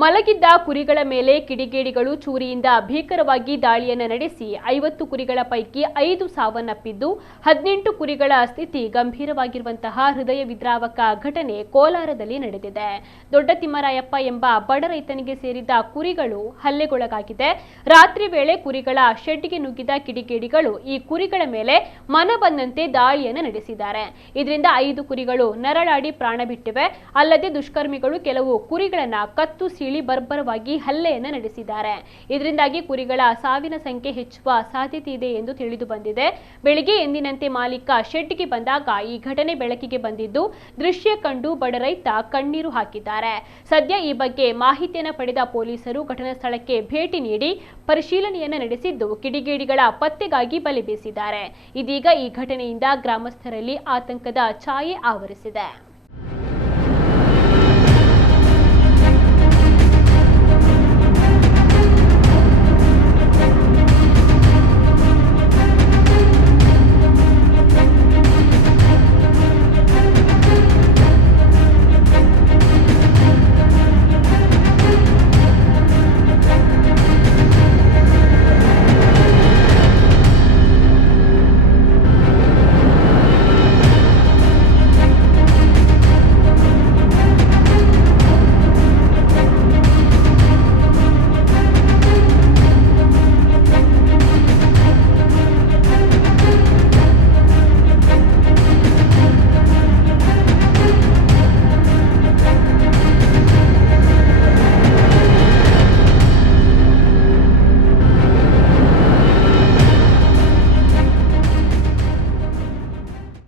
ಮಲಗಿದ್ದ ಕುರಿಗಳ ಮೇಲೆ ಕಿಡಿಗೇಡಿಗಳು ಚೂರಿಯಿಂದ ಭೀಕರವಾಗಿ ದಾಳಿಯನ್ನು ನಡೆಸಿ 50 ಕುರಿಗಳ ಪೈಕಿ 5 ಸಾವನ್ನಪ್ಪಿದ್ದು 18 ಕುರಿಗಳ ಸ್ಥಿತಿ ಗಂಭೀರವಾಗಿರುವಂತಹ ಹೃದಯ ವಿದ್ರಾವಕ ಘಟನೆ ಕೋಲಾರದಲ್ಲಿ ನಡೆದಿದೆ. ದೊಡ್ಡ ತಿಮ್ಮರಾಯಪ್ಪ ಎಂಬ ಬಡ ರೈತನಿಗೆ ಸೇರಿದ ಕುರಿಗಳು ಹಲ್ಲೆಗೊಳಗಾಗಿದೆ. ರಾತ್ರಿ ವೇಳೆ ಕುರಿಗಳ ಶೆಡ್ಗೆ ನುಗ್ಗಿದ ಕಿಡಿಗೇಡಿಗಳು ಈ ಕುರಿಗಳ ಮೇಲೆ ಮನಬಂದಂತೆ ದಾಳಿಯನ್ನು ನಡೆಸಿದ್ದಾರೆ. ಇದರಿಂದ 5 ಕುರಿಗಳು ನರಳಾಡಿ ಪ್ರಾಣ ಬಿಟ್ಟಿವೆ. ಅಲ್ಲದೆ ದುಷ್ಕರ್ಮಿಗಳು ಕೆಲವು ಕುರಿಗಳನ್ನ ಕತ್ತು ಸೀಳಿ ಬರ್ಬರವಾಗಿ ಹಲ್ಲೆಯನ್ನು ನಡೆಸಿದ್ದಾರೆ. ಇದರಿಂದಾಗಿ ಕುರಿಗಳ ಸಾವಿನ ಸಂಖ್ಯೆ ಹೆಚ್ಚುವ ಸಾಧ್ಯತೆ ಇದೆ ಎಂದು ತಿಳಿದು ಬಂದಿದೆ. ಬೆಳಿಗ್ಗೆ ಎಂದಿನಂತೆ ಮಾಲೀಕ ಶೆಡ್ಗೆ ಬಂದಾಗ ಈ ಘಟನೆ ಬೆಳಕಿಗೆ ಬಂದಿದ್ದು ದೃಶ್ಯ ಕಂಡು ಬಡ ರೈತ ಕಣ್ಣೀರು ಹಾಕಿದ್ದಾರೆ. ಸದ್ಯ ಈ ಬಗ್ಗೆ ಮಾಹಿತಿಯನ್ನು ಪಡೆದ ಪೊಲೀಸರು ಘಟನಾ ಸ್ಥಳಕ್ಕೆ ಭೇಟಿ ನೀಡಿ ಪರಿಶೀಲನೆಯನ್ನು ನಡೆಸಿದ್ದು ಕಿಡಿಗೇಡಿಗಳ ಪತ್ತೆಗಾಗಿ ಬಲೆ ಬೀಸಿದ್ದಾರೆ. ಇದೀಗ ಈ ಘಟನೆಯಿಂದ ಗ್ರಾಮಸ್ಥರಲ್ಲಿ ಆತಂಕದ ಛಾಯೆ ಆವರಿಸಿದೆ.